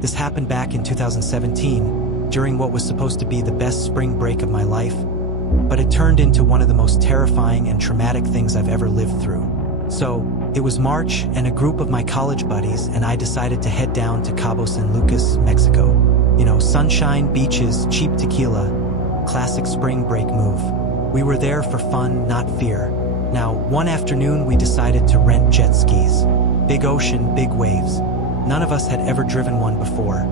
This happened back in 2017, during what was supposed to be the best spring break of my life, but it turned into one of the most terrifying and traumatic things I've ever lived through. So, it was March, and a group of my college buddies and I decided to head down to Cabo San Lucas, Mexico. You know, sunshine, beaches, cheap tequila, classic spring break move. We were there for fun, not fear. Now, one afternoon we decided to rent jet skis. Big ocean, big waves. None of us had ever driven one before.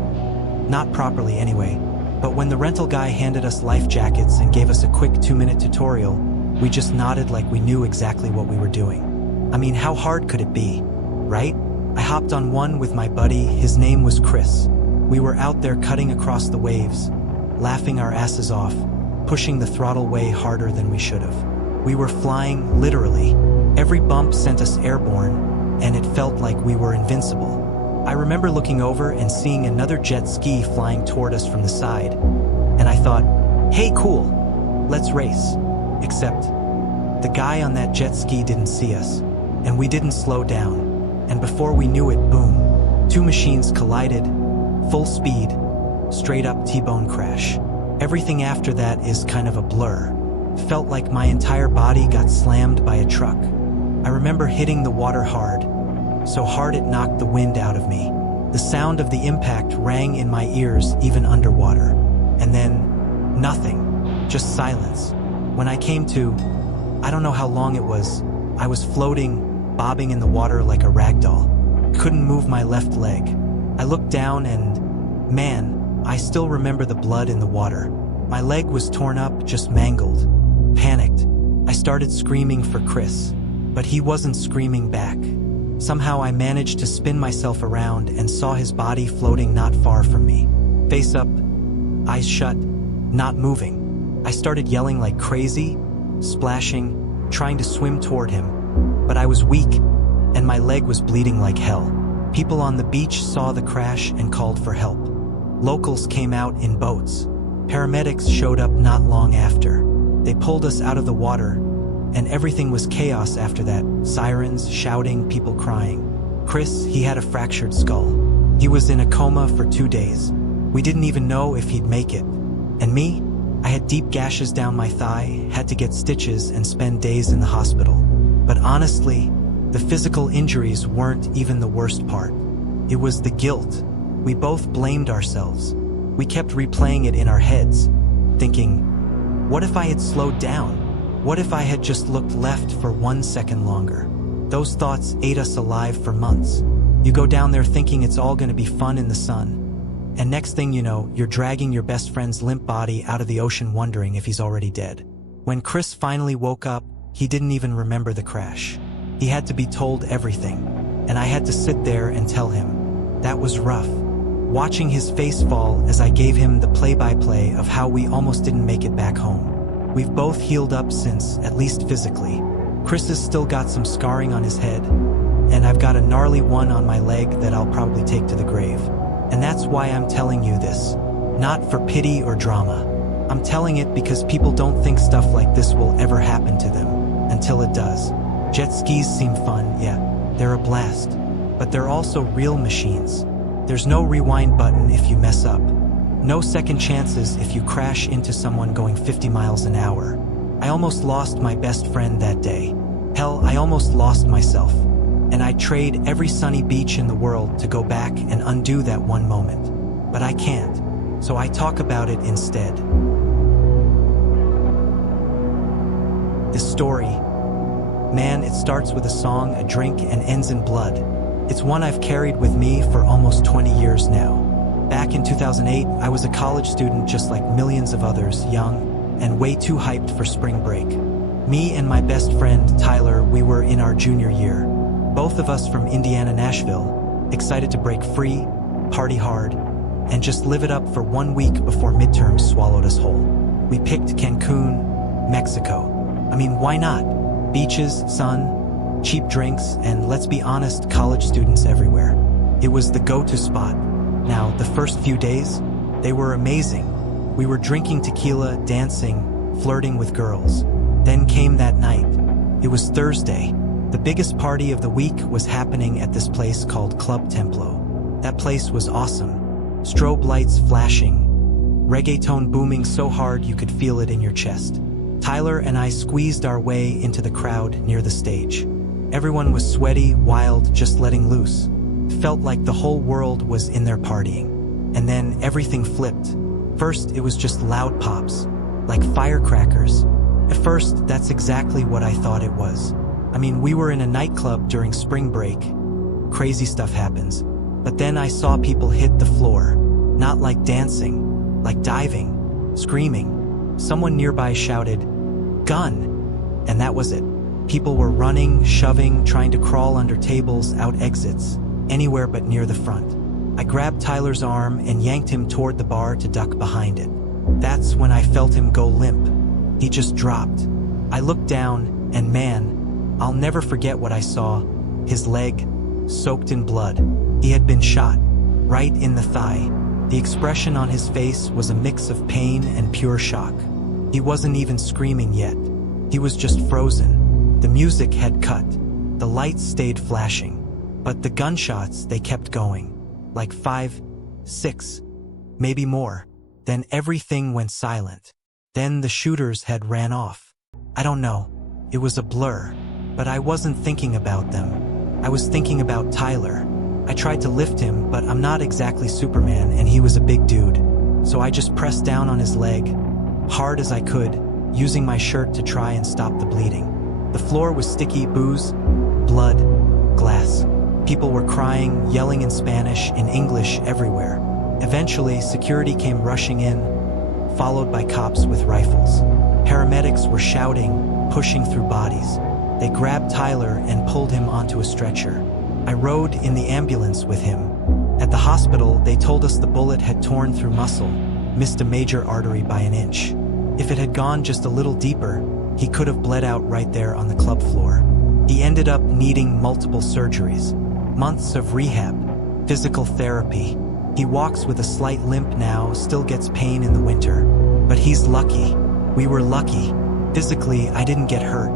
Not properly anyway, but when the rental guy handed us life jackets and gave us a quick 2-minute tutorial, we just nodded like we knew exactly what we were doing. I mean, how hard could it be, right? I hopped on one with my buddy, his name was Chris. We were out there cutting across the waves, laughing our asses off, pushing the throttle way harder than we should have. We were flying, literally. Every bump sent us airborne, and it felt like we were invincible. I remember looking over and seeing another jet ski flying toward us from the side, and I thought, hey, cool, let's race. Except, the guy on that jet ski didn't see us, and we didn't slow down, and before we knew it, boom, 2 machines collided, full speed, straight up T-bone crash. Everything after that is kind of a blur. Felt like my entire body got slammed by a truck. I remember hitting the water hard, so hard it knocked the wind out of me. The sound of the impact rang in my ears even underwater. And then, nothing, just silence. When I came to, I don't know how long it was, I was floating, bobbing in the water like a rag doll. Couldn't move my left leg. I looked down and, man, I still remember the blood in the water. My leg was torn up, just mangled. Panicked, I started screaming for Chris, but he wasn't screaming back. Somehow I managed to spin myself around and saw his body floating not far from me. Face up, eyes shut, not moving. I started yelling like crazy, splashing, trying to swim toward him. But I was weak, and my leg was bleeding like hell. People on the beach saw the crash and called for help. Locals came out in boats. Paramedics showed up not long after. They pulled us out of the water, and everything was chaos after that. Sirens, shouting, people crying. Chris, he had a fractured skull. He was in a coma for 2 days. We didn't even know if he'd make it. And me? I had deep gashes down my thigh, had to get stitches and spend days in the hospital. But honestly, the physical injuries weren't even the worst part. It was the guilt. We both blamed ourselves. We kept replaying it in our heads, thinking, what if I had slowed down? What if I had just looked left for 1 second longer? Those thoughts ate us alive for months. You go down there thinking it's all going to be fun in the sun. And next thing you know, you're dragging your best friend's limp body out of the ocean wondering if he's already dead. When Chris finally woke up, he didn't even remember the crash. He had to be told everything, and I had to sit there and tell him. That was rough. Watching his face fall as I gave him the play-by-play of how we almost didn't make it back home. We've both healed up since, at least physically. Chris has still got some scarring on his head, and I've got a gnarly one on my leg that I'll probably take to the grave. And that's why I'm telling you this. Not for pity or drama. I'm telling it because people don't think stuff like this will ever happen to them. Until it does. Jet skis seem fun, yeah, they're a blast. But they're also real machines. There's no rewind button if you mess up. No second chances if you crash into someone going 50 miles an hour. I almost lost my best friend that day. Hell, I almost lost myself. And I'd trade every sunny beach in the world to go back and undo that one moment. But I can't, so I talk about it instead. This story, man, it starts with a song, a drink, and ends in blood. It's one I've carried with me for almost 20 years now. Back in 2008, I was a college student just like millions of others, young and way too hyped for spring break. Me and my best friend, Tyler, we were in our junior year. Both of us from Indiana, Nashville, excited to break free, party hard, and just live it up for 1 week before midterms swallowed us whole. We picked Cancun, Mexico. I mean, why not? Beaches, sun, cheap drinks, and let's be honest, college students everywhere. It was the go-to spot. Now, the first few days, they were amazing. We were drinking tequila, dancing, flirting with girls. Then came that night. It was Thursday. The biggest party of the week was happening at this place called Club Templo. That place was awesome. Strobe lights flashing, reggaeton booming so hard you could feel it in your chest. Tyler and I squeezed our way into the crowd near the stage. Everyone was sweaty, wild, just letting loose. It felt like the whole world was in there partying. And then everything flipped. First, it was just loud pops, like firecrackers. At first, that's exactly what I thought it was. I mean, we were in a nightclub during spring break. Crazy stuff happens. But then I saw people hit the floor. Not like dancing, like diving, screaming. Someone nearby shouted, "Gun!" And that was it. People were running, shoving, trying to crawl under tables, out exits, anywhere but near the front. I grabbed Tyler's arm and yanked him toward the bar to duck behind it. That's when I felt him go limp. He just dropped. I looked down, and man, I'll never forget what I saw. His leg, soaked in blood. He had been shot, right in the thigh. The expression on his face was a mix of pain and pure shock. He wasn't even screaming yet. He was just frozen. The music had cut. The lights stayed flashing. But the gunshots, they kept going. Like 5, 6, maybe more. Then everything went silent. Then the shooters had ran off. I don't know. It was a blur. But I wasn't thinking about them. I was thinking about Tyler. I tried to lift him, but I'm not exactly Superman, and he was a big dude. So I just pressed down on his leg, hard as I could, using my shirt to try and stop the bleeding. The floor was sticky, booze, blood, glass. People were crying, yelling in Spanish, in English, everywhere. Eventually, security came rushing in, followed by cops with rifles. Paramedics were shouting, pushing through bodies. They grabbed Tyler and pulled him onto a stretcher. I rode in the ambulance with him. At the hospital, they told us the bullet had torn through muscle, missed a major artery by an inch. If it had gone just a little deeper, he could have bled out right there on the club floor. He ended up needing multiple surgeries, months of rehab, physical therapy. He walks with a slight limp now, still gets pain in the winter. But he's lucky. We were lucky. Physically, I didn't get hurt.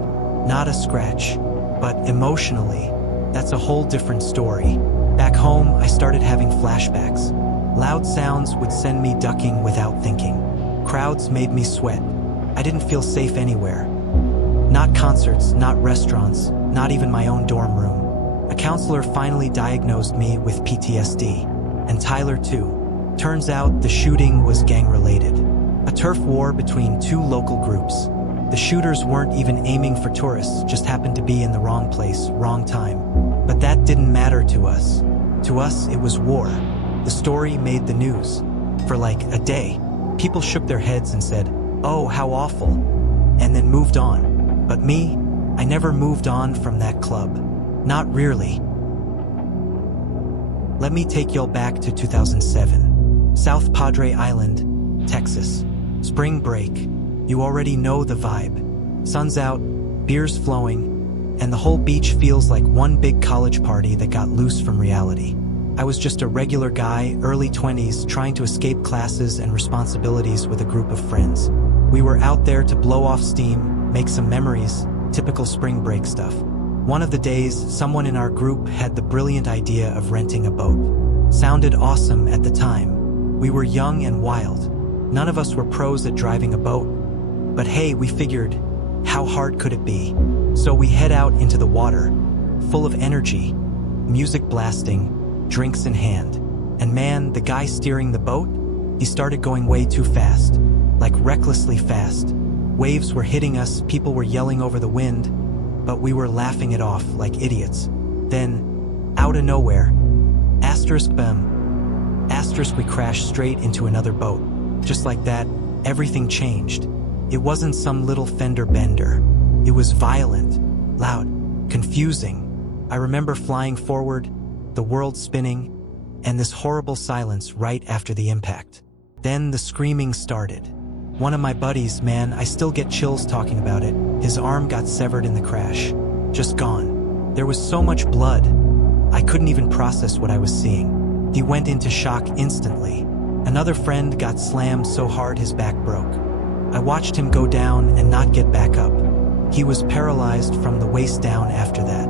Not a scratch. But emotionally, that's a whole different story. Back home, I started having flashbacks. Loud sounds would send me ducking without thinking. Crowds made me sweat. I didn't feel safe anywhere. Not concerts, not restaurants, not even my own dorm room. A counselor finally diagnosed me with PTSD. And Tyler too. Turns out the shooting was gang-related. A turf war between two local groups. The shooters weren't even aiming for tourists, just happened to be in the wrong place, wrong time. But that didn't matter to us. To us, it was war. The story made the news. For like a day, people shook their heads and said, "Oh, how awful," and then moved on. But me, I never moved on from that club. Not really. Let me take y'all back to 2007. South Padre Island, Texas. Spring break. You already know the vibe. Sun's out, beer's flowing, and the whole beach feels like one big college party that got loose from reality. I was just a regular guy, early 20s, trying to escape classes and responsibilities with a group of friends. We were out there to blow off steam, make some memories, typical spring break stuff. One of the days, someone in our group had the brilliant idea of renting a boat. Sounded awesome at the time. We were young and wild. None of us were pros at driving a boat. But hey, we figured, how hard could it be? So we head out into the water, full of energy, music blasting, drinks in hand. And man, the guy steering the boat, he started going way too fast, like recklessly fast. Waves were hitting us, people were yelling over the wind, but we were laughing it off like idiots. Then, out of nowhere, we crashed straight into another boat. Just like that, everything changed. It wasn't some little fender bender. It was violent, loud, confusing. I remember flying forward, the world spinning, and this horrible silence right after the impact. Then the screaming started. One of my buddies, man, I still get chills talking about it. His arm got severed in the crash. Just gone. There was so much blood. I couldn't even process what I was seeing. He went into shock instantly. Another friend got slammed so hard his back broke. I watched him go down and not get back up. He was paralyzed from the waist down after that.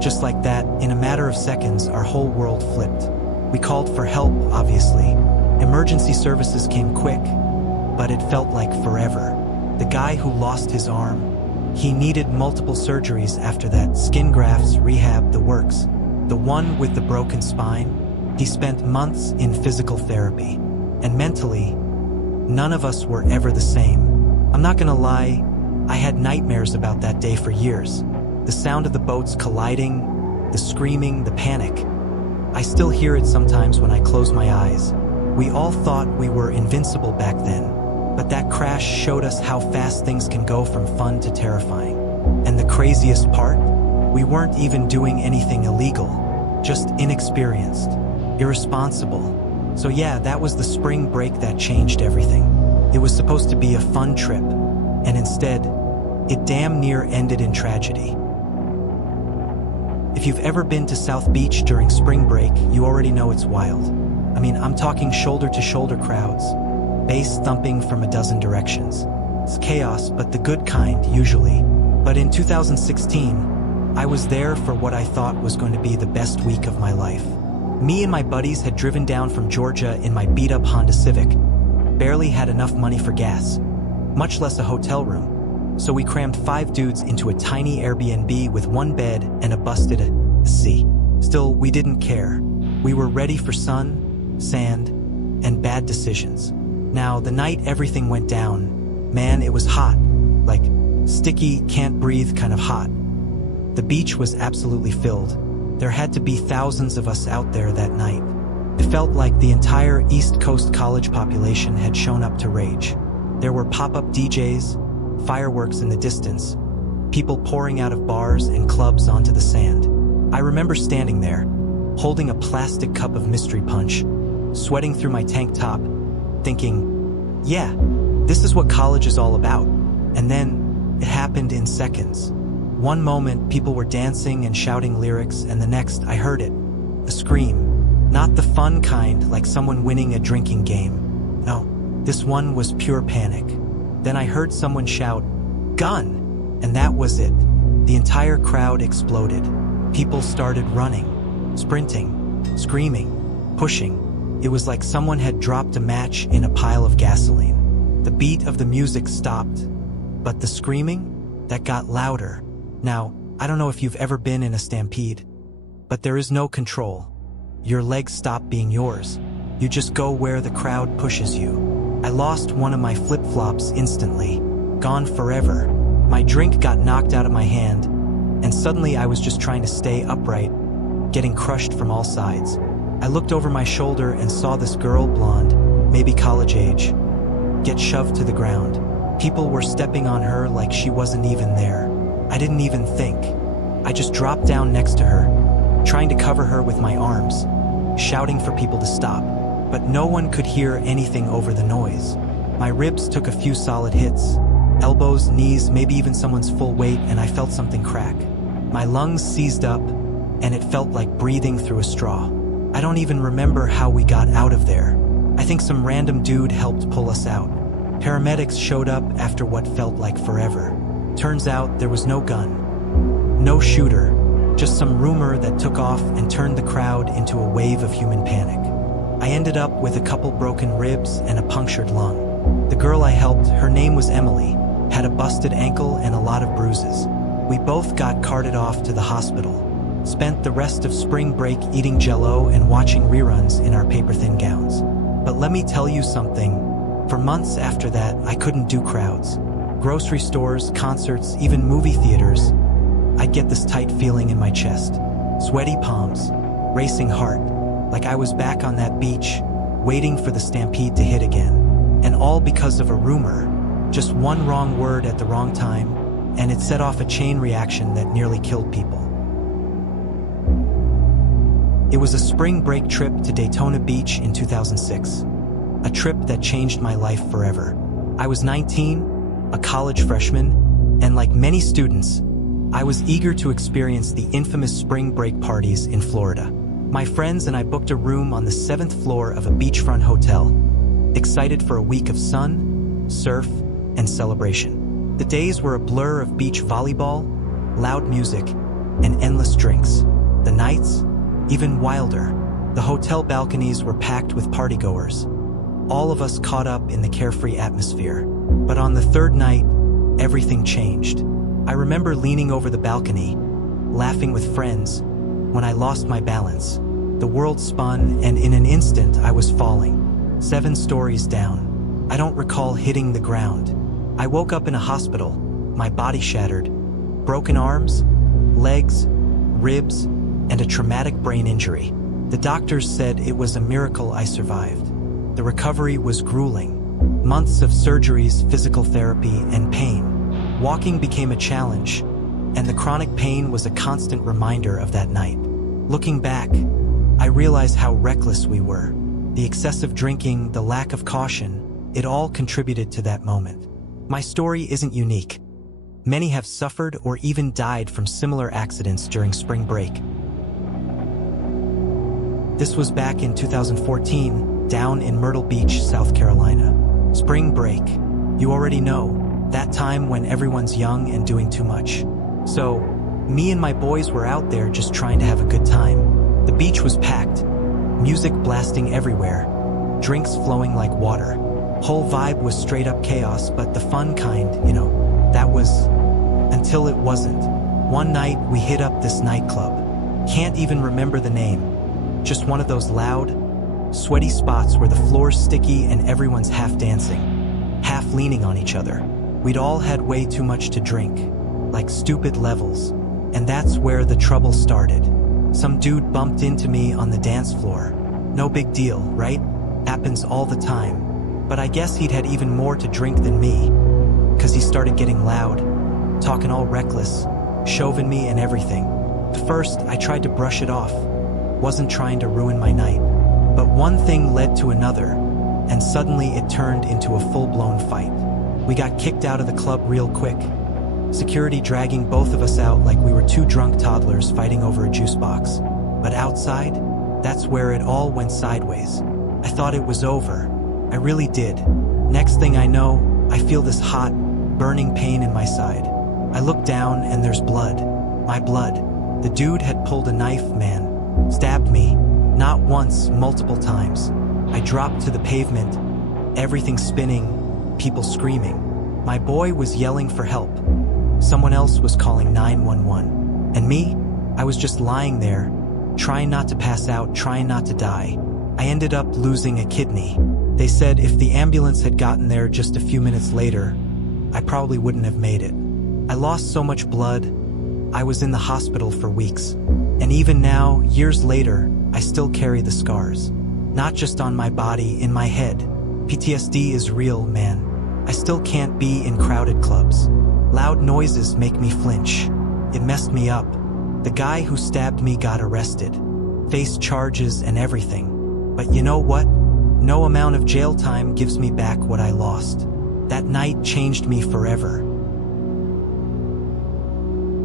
Just like that, in a matter of seconds, our whole world flipped. We called for help, obviously. Emergency services came quick, but it felt like forever. The guy who lost his arm, he needed multiple surgeries after that, skin grafts, rehab, the works. The one with the broken spine, he spent months in physical therapy. And mentally, none of us were ever the same. I'm not gonna lie, I had nightmares about that day for years. The sound of the boats colliding, the screaming, the panic. I still hear it sometimes when I close my eyes. We all thought we were invincible back then, but that crash showed us how fast things can go from fun to terrifying. And the craziest part? We weren't even doing anything illegal, just inexperienced, irresponsible. So yeah, that was the spring break that changed everything. It was supposed to be a fun trip, and instead, it damn near ended in tragedy. If you've ever been to South Beach during spring break, you already know it's wild. I mean, I'm talking shoulder-to-shoulder crowds, bass thumping from a dozen directions. It's chaos, but the good kind, usually. But in 2016, I was there for what I thought was going to be the best week of my life. Me and my buddies had driven down from Georgia in my beat-up Honda Civic. Barely had enough money for gas, much less a hotel room. So we crammed 5 dudes into a tiny Airbnb with 1 bed and a busted AC. Still, we didn't care. We were ready for sun, sand, and bad decisions. Now, the night everything went down, man, it was hot. Like, sticky, can't breathe kind of hot. The beach was absolutely filled. There had to be thousands of us out there that night. It felt like the entire East Coast college population had shown up to rage. There were pop-up DJs, fireworks in the distance, people pouring out of bars and clubs onto the sand. I remember standing there, holding a plastic cup of mystery punch, sweating through my tank top, thinking, yeah, this is what college is all about. And then, it happened in seconds. One moment, people were dancing and shouting lyrics, and the next, I heard it. A scream. Not the fun kind, like someone winning a drinking game. No, this one was pure panic. Then I heard someone shout, "Gun!" And that was it. The entire crowd exploded. People started running, sprinting, screaming, pushing. It was like someone had dropped a match in a pile of gasoline. The beat of the music stopped, but the screaming, that got louder. Now, I don't know if you've ever been in a stampede, but there is no control. Your legs stop being yours. You just go where the crowd pushes you. I lost one of my flip-flops instantly. Gone forever. My drink got knocked out of my hand, and suddenly I was just trying to stay upright, getting crushed from all sides. I looked over my shoulder and saw this girl, blonde, maybe college age, get shoved to the ground. People were stepping on her like she wasn't even there. I didn't even think. I just dropped down next to her, trying to cover her with my arms, shouting for people to stop. But no one could hear anything over the noise. My ribs took a few solid hits, elbows, knees, maybe even someone's full weight, and I felt something crack. My lungs seized up, and it felt like breathing through a straw. I don't even remember how we got out of there. I think some random dude helped pull us out. Paramedics showed up after what felt like forever. Turns out there was no gun, no shooter, just some rumor that took off and turned the crowd into a wave of human panic. I ended up with a couple broken ribs and a punctured lung. The girl I helped, her name was Emily, had a busted ankle and a lot of bruises. We both got carted off to the hospital. Spent the rest of spring break eating Jell-O and watching reruns in our paper-thin gowns. But let me tell you something. For months after that, I couldn't do crowds. Grocery stores, concerts, even movie theaters. I'd get this tight feeling in my chest. Sweaty palms, racing heart, like I was back on that beach, waiting for the stampede to hit again. And all because of a rumor. Just one wrong word at the wrong time, and it set off a chain reaction that nearly killed people. It was a spring break trip to Daytona Beach in 2006. A trip that changed my life forever. I was 19, a college freshman, and like many students, I was eager to experience the infamous spring break parties in Florida. My friends and I booked a room on the 7th floor of a beachfront hotel, excited for a week of sun, surf, and celebration. The days were a blur of beach volleyball, loud music, and endless drinks. The nights, even wilder. The hotel balconies were packed with partygoers, all of us caught up in the carefree atmosphere. But on the third night, everything changed. I remember leaning over the balcony, laughing with friends, when I lost my balance. The world spun, and in an instant I was falling, 7 stories down. I don't recall hitting the ground. I woke up in a hospital, my body shattered, broken arms, legs, ribs, and a traumatic brain injury. The doctors said it was a miracle I survived. The recovery was grueling. Months of surgeries, physical therapy, and pain. Walking became a challenge, and the chronic pain was a constant reminder of that night. Looking back, I realize how reckless we were. The excessive drinking, the lack of caution, it all contributed to that moment. My story isn't unique. Many have suffered or even died from similar accidents during spring break. This was back in 2014, down in Myrtle Beach, South Carolina. Spring break. You already know, that time when everyone's young and doing too much. So, me and my boys were out there just trying to have a good time. The beach was packed, music blasting everywhere, drinks flowing like water. Whole vibe was straight up chaos, but the fun kind, that was until it wasn't. One night, we hit up this nightclub. Can't even remember the name. Just one of those loud, sweaty spots where the floor's sticky and everyone's half dancing, half leaning on each other. We'd all had way too much to drink, like stupid levels. And that's where the trouble started. Some dude bumped into me on the dance floor. No big deal, right? Happens all the time. But I guess he'd had even more to drink than me, 'cause he started getting loud, talking all reckless, shoving me and everything. At first, I tried to brush it off. Wasn't trying to ruin my night. But one thing led to another, and suddenly it turned into a full-blown fight. We got kicked out of the club real quick. Security dragging both of us out like we were 2 drunk toddlers fighting over a juice box. But outside, that's where it all went sideways. I thought it was over. I really did. Next thing I know, I feel this hot, burning pain in my side. I look down and there's blood. My blood. The dude had pulled a knife, man. Stabbed me. Not once, multiple times. I dropped to the pavement, everything spinning, people screaming. My boy was yelling for help. Someone else was calling 911. And me? I was just lying there, trying not to pass out, trying not to die. I ended up losing a kidney. They said if the ambulance had gotten there just a few minutes later, I probably wouldn't have made it. I lost so much blood, I was in the hospital for weeks. And even now, years later, I still carry the scars. Not just on my body, in my head. PTSD is real, man. I still can't be in crowded clubs. Loud noises make me flinch. It messed me up. The guy who stabbed me got arrested. Faced charges and everything. But you know what? No amount of jail time gives me back what I lost. That night changed me forever.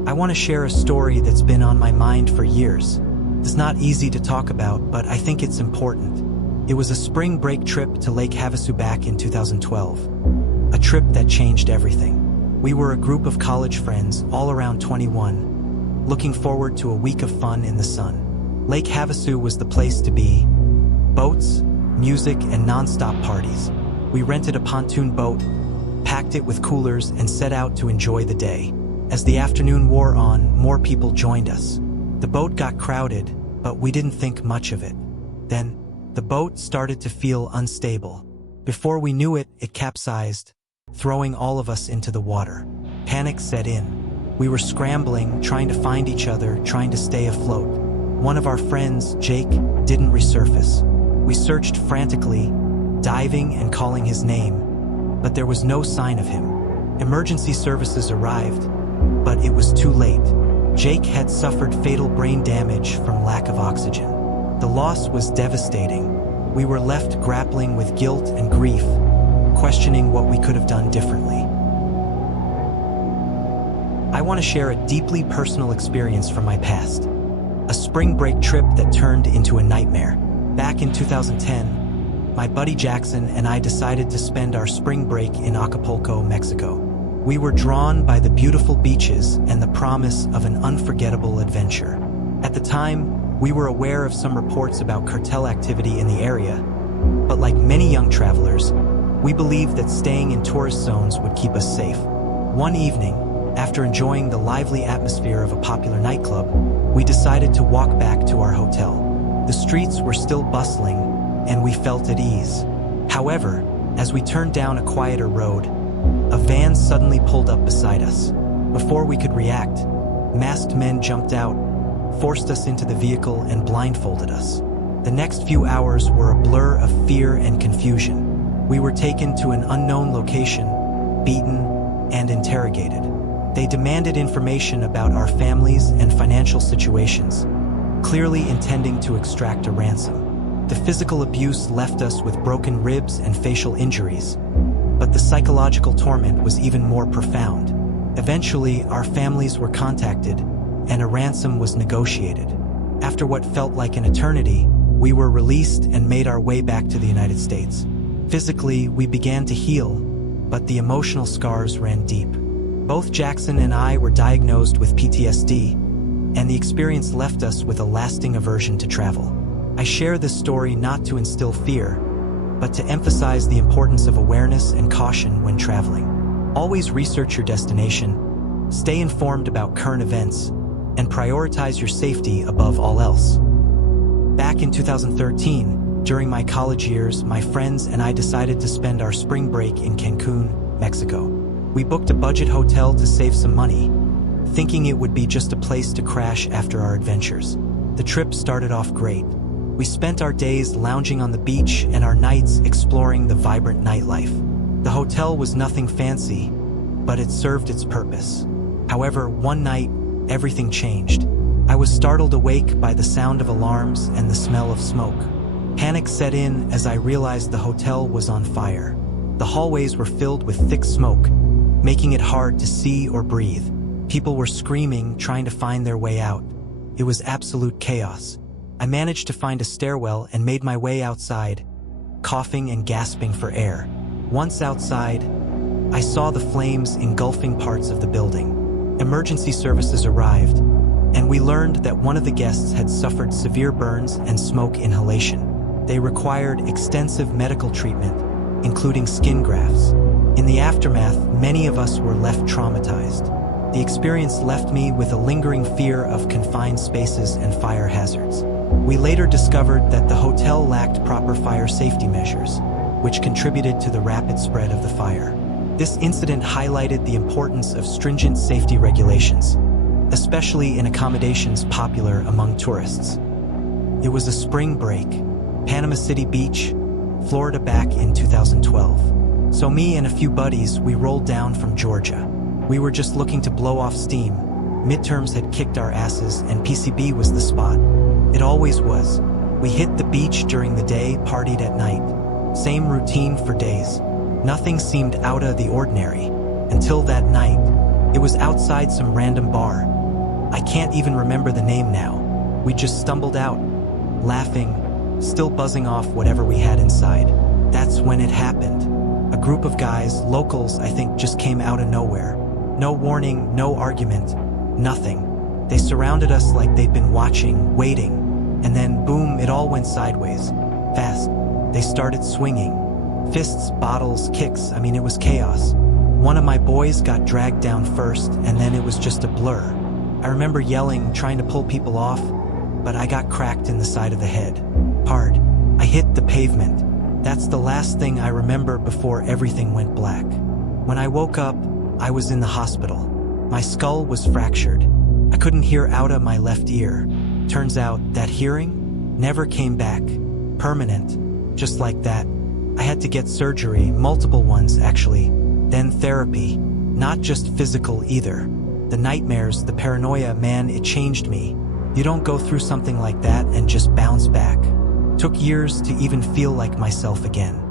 I want to share a story that's been on my mind for years. It's not easy to talk about, but I think it's important. It was a spring break trip to Lake Havasu back in 2012. A trip that changed everything. We were a group of college friends, all around 21, looking forward to a week of fun in the sun. Lake Havasu was the place to be. Boats, music, and non-stop parties. We rented a pontoon boat, packed it with coolers, and set out to enjoy the day. As the afternoon wore on, more people joined us. The boat got crowded, but we didn't think much of it. Then, the boat started to feel unstable. Before we knew it, it capsized, throwing all of us into the water. Panic set in. We were scrambling, trying to find each other, trying to stay afloat. One of our friends, Jake, didn't resurface. We searched frantically, diving and calling his name, but there was no sign of him. Emergency services arrived, but it was too late. Jake had suffered fatal brain damage from lack of oxygen. The loss was devastating. We were left grappling with guilt and grief, questioning what we could have done differently. I want to share a deeply personal experience from my past. A spring break trip that turned into a nightmare. Back in 2010, my buddy Jackson and I decided to spend our spring break in Acapulco, Mexico. We were drawn by the beautiful beaches and the promise of an unforgettable adventure. At the time, We were aware of some reports about cartel activity in the area, but like many young travelers, we believed that staying in tourist zones would keep us safe. One evening, after enjoying the lively atmosphere of a popular nightclub, we decided to walk back to our hotel. The streets were still bustling, and we felt at ease. However, as we turned down a quieter road, a van suddenly pulled up beside us. Before we could react, masked men jumped out, forced us into the vehicle, and blindfolded us. The next few hours were a blur of fear and confusion. We were taken to an unknown location, beaten, and interrogated. They demanded information about our families and financial situations, clearly intending to extract a ransom. The physical abuse left us with broken ribs and facial injuries, but the psychological torment was even more profound. Eventually, our families were contacted, and a ransom was negotiated. After what felt like an eternity, we were released and made our way back to the United States. Physically, we began to heal, but the emotional scars ran deep. Both Jackson and I were diagnosed with PTSD, and the experience left us with a lasting aversion to travel. I share this story not to instill fear, but to emphasize the importance of awareness and caution when traveling. Always research your destination, stay informed about current events, and prioritize your safety above all else. Back in 2013, during my college years, my friends and I decided to spend our spring break in Cancun, Mexico. We booked a budget hotel to save some money, thinking it would be just a place to crash after our adventures. The trip started off great. We spent our days lounging on the beach and our nights exploring the vibrant nightlife. The hotel was nothing fancy, but it served its purpose. However, one night, everything changed. I was startled awake by the sound of alarms and the smell of smoke. Panic set in as I realized the hotel was on fire. The hallways were filled with thick smoke, making it hard to see or breathe. People were screaming, trying to find their way out. It was absolute chaos. I managed to find a stairwell and made my way outside, coughing and gasping for air. Once outside, I saw the flames engulfing parts of the building. Emergency services arrived, and we learned that one of the guests had suffered severe burns and smoke inhalation. They required extensive medical treatment, including skin grafts. In the aftermath, many of us were left traumatized. The experience left me with a lingering fear of confined spaces and fire hazards. We later discovered that the hotel lacked proper fire safety measures, which contributed to the rapid spread of the fire. This incident highlighted the importance of stringent safety regulations, especially in accommodations popular among tourists. It was a spring break, Panama City Beach, Florida, back in 2012. So me and a few buddies, we rolled down from Georgia. We were just looking to blow off steam. Midterms had kicked our asses and PCB was the spot. It always was. We hit the beach during the day, partied at night. Same routine for days. Nothing seemed out of the ordinary. Until that night. It was outside some random bar. I can't even remember the name now. We just stumbled out, laughing, still buzzing off whatever we had inside. That's when it happened. A group of guys, locals I think, just came out of nowhere. No warning, no argument, nothing. They surrounded us like they'd been watching, waiting, and then boom, it all went sideways. Fast. They started swinging. Fists, bottles, kicks, it was chaos. One of my boys got dragged down first, and then it was just a blur. I remember yelling, trying to pull people off, but I got cracked in the side of the head. Hard. I hit the pavement. That's the last thing I remember before everything went black. When I woke up, I was in the hospital. My skull was fractured. I couldn't hear out of my left ear. Turns out that hearing never came back. Permanent. Just like that. I had to get surgery, multiple ones actually. Then therapy. Not just physical either. The nightmares, the paranoia, man, it changed me. You don't go through something like that and just bounce back. Took years to even feel like myself again.